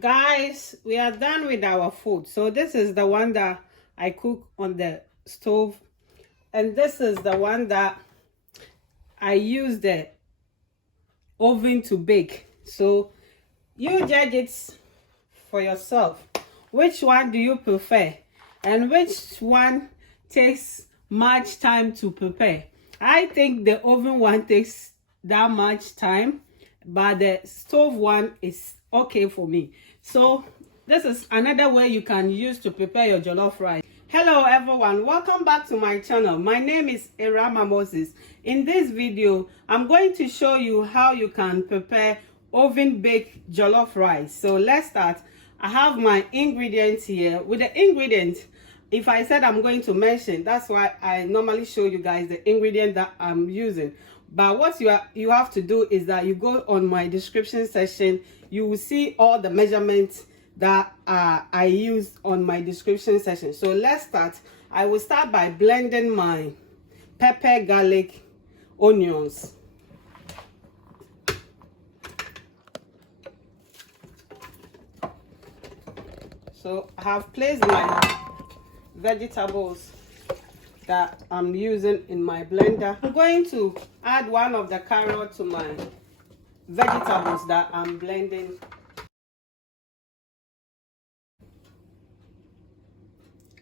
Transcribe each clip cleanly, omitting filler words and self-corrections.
Guys, we are done with our food. So this is the one that I cook on the stove, and this is the one that I use the oven to bake. So you judge it for yourself. Which one do you prefer, and which one takes much time to prepare? I think the oven one takes that much time, but the stove one is okay for me. So this is another way you can use to prepare your jollof rice. Hello everyone, welcome back to my channel. My name is Irama Moses. In this video, I'm going to show you how you can prepare oven baked jollof rice. So let's start. I have my ingredients here. With the ingredients, if I said I'm going to mention, that's why I normally show you guys the ingredient that I'm using. But what you have to do is that you go on my description section. You will see all the measurements that I used on my description section. So let's start. I will start by blending my pepper, garlic, onions. So I have placed my vegetables that I'm using in my blender. I'm going to add one of the carrots to my vegetables that I'm blending.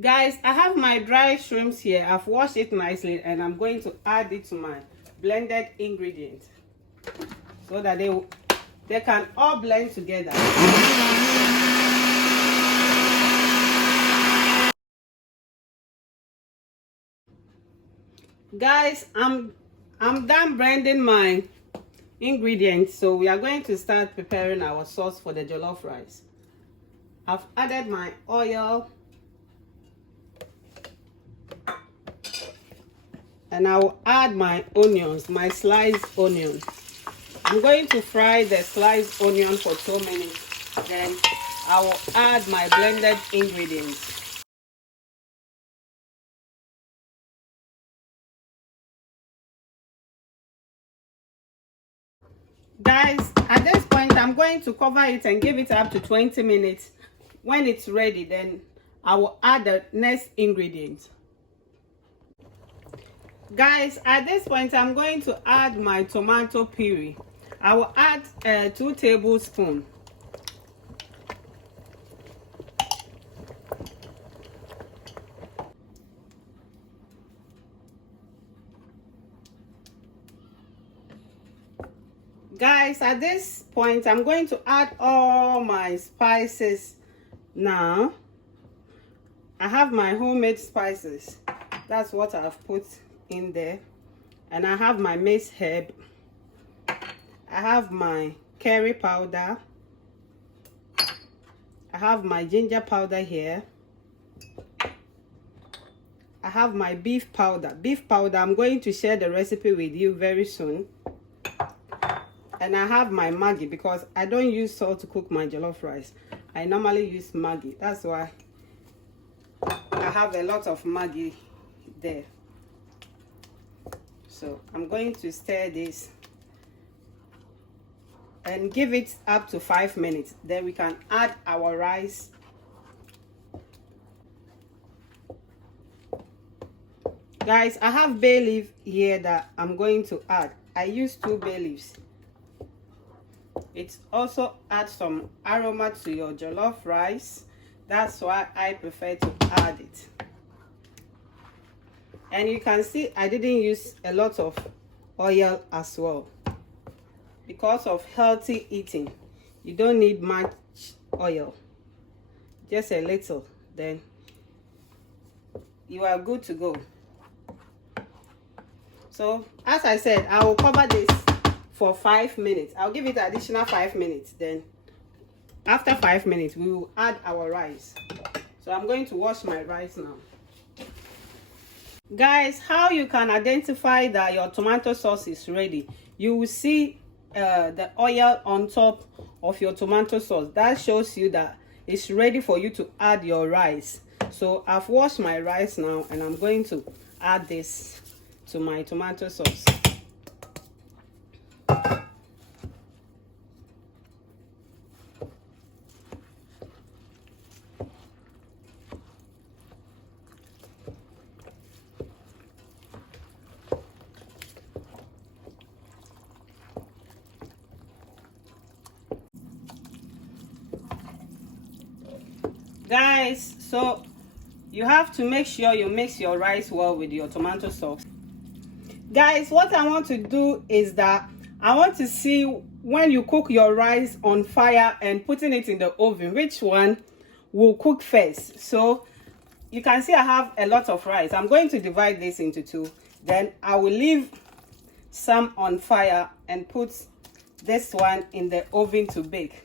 Guys, I have my dry shrimps here. I've washed it nicely and I'm going to add it to my blended ingredients so that they can all blend together. Guys, I'm done blending my ingredients, so we are going to start preparing our sauce for the jollof rice. I've added my oil and I will add my onions, my sliced onion. I'm going to fry the sliced onion for 2 minutes. Then I will add my blended ingredients. Guys, at this point I'm going to cover it and give it up to 20 minutes. When it's ready, then I will add the next ingredient. Guys, at this point I'm going to add my tomato puree. I will add 2 tablespoons. Guys, at this point I'm going to add all my spices now. I have my homemade spices. That's what I've put in there. And I have my mace herb. I have my curry powder. I have my ginger powder here. I have my beef powder. Beef powder, I'm going to share the recipe with you very soon. And I have my Maggie, because I don't use salt to cook my jollof rice. I normally use Maggie. That's why I have a lot of Maggie there. So I'm going to stir this and give it up to 5 minutes. Then we can add our rice. Guys, I have bay leaf here that I'm going to add. I use 2 bay leaves. It also adds some aroma to your jollof rice. That's why I prefer to add it. And you can see I didn't use a lot of oil as well. Because of healthy eating, you don't need much oil. Just a little, then you are good to go. So as I said, I will cover this for 5 minutes. I'll give it additional 5 minutes. Then after 5 minutes we will add our rice. So I'm going to wash my rice now. Guys, how you can identify that your tomato sauce is ready? You will see the oil on top of your tomato sauce. That shows you that it's ready for you to add your rice. So I've washed my rice now and I'm going to add this to my tomato sauce. Guys, so you have to make sure you mix your rice well with your tomato sauce. Guys, what I want to do is that I want to see when you cook your rice on fire and putting it in the oven, which one will cook first. So you can see I have a lot of rice. I'm going to divide this into two. Then I will leave some on fire and put this one in the oven to bake.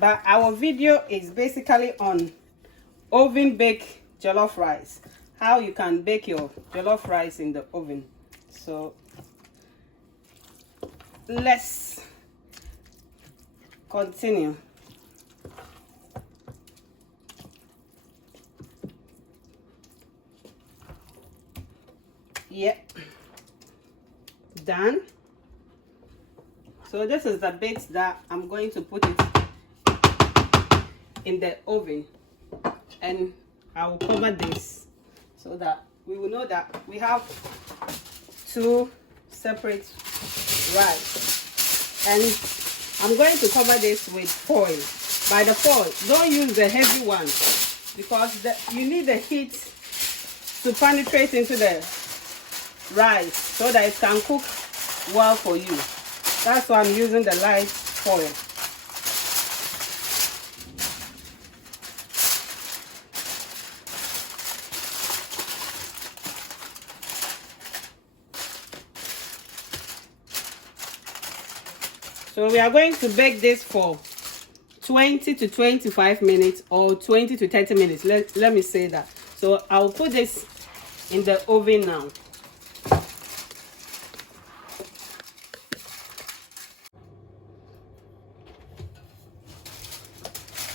But our video is basically on oven bake jollof rice, how you can bake your jollof rice in the oven. So let's continue. Yep, done. So this is the bits that I'm going to put it in the oven, and I will cover this so that we will know that we have two separate rice. And I'm going to cover this with foil. By the foil, don't use the heavy one because you need the heat to penetrate into the rice so that it can cook well for you. That's why I'm using the light foil. So we are going to bake this for 20 to 25 minutes or 20 to 30 minutes. Let me say that. So I'll put this in the oven now.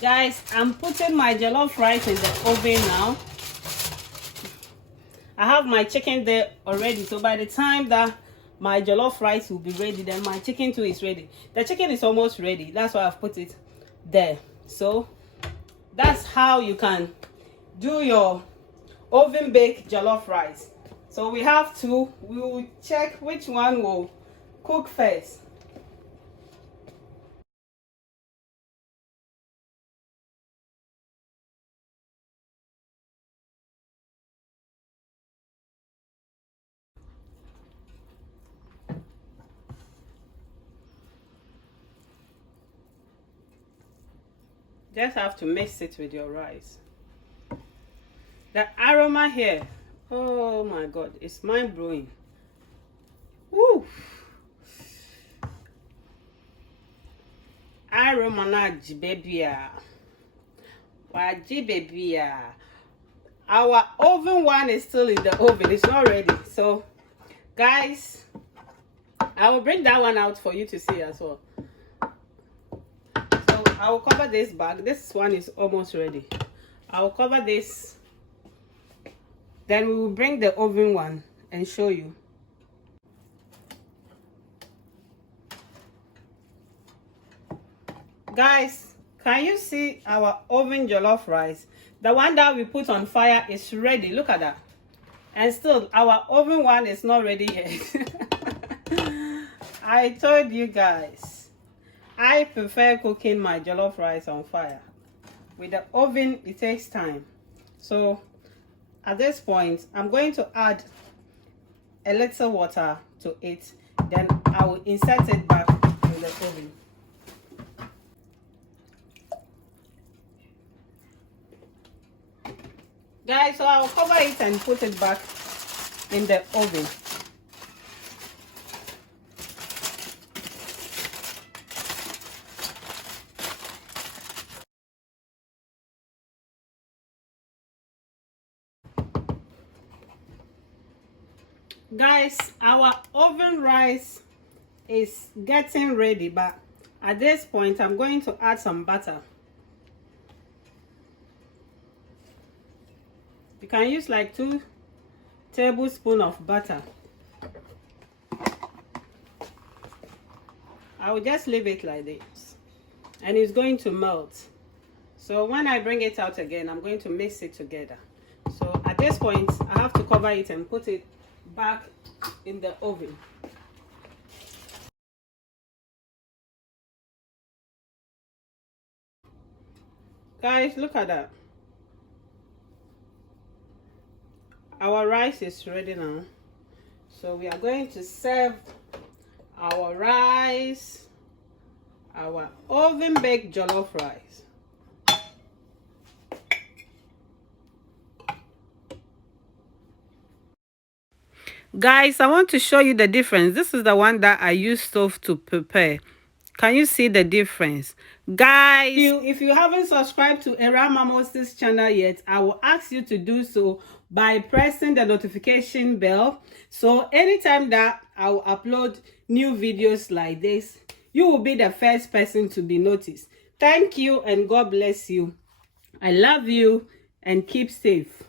Guys, I'm putting my jollof rice in the oven now. I have my chicken there already, so by the time that my jollof rice will be ready, then my chicken too is ready. The chicken is almost ready, that's why I've put it there. So that's how you can do your oven baked jollof rice. So we have two. We will check which one will cook first. Just have to mix it with your rice. The aroma here, oh my god, it's mind-blowing. Woo! Aroma na jibebia. Wajibebia. Our oven one is still in the oven, it's not ready. So guys, I will bring that one out for you to see as well. So I will cover this bag. This one is almost ready. I will cover this. Then we will bring the oven one and show you. Guys, can you see our oven jollof rice? The one that we put on fire is ready. Look at that. And still, our oven one is not ready yet. I told you guys, I prefer cooking my jollof rice on fire. With the oven, it takes time. So at this point, I'm going to add a little water to it. Then I will insert it back in the oven. Guys, so I'll cover it and put it back in the oven. Guys, our oven rice is getting ready, but at this point I'm going to add some butter. You can use like 2 tablespoons of butter. I will just leave it like this and it's going to melt. So when I bring it out again, I'm going to mix it together. So at this point I have to cover it and put it back in the oven. Guys, look at that. Our rice is ready now. So we are going to serve our rice, our oven baked jollof rice. Guys, I want to show you the difference. This is the one that I use stove to prepare. Can you see the difference? Guys, if you haven't subscribed to Era Mamos' channel yet, I will ask you to do so by pressing the notification bell. So anytime that I will upload new videos like this, you will be the first person to be noticed. Thank you and God bless you. I love you and keep safe.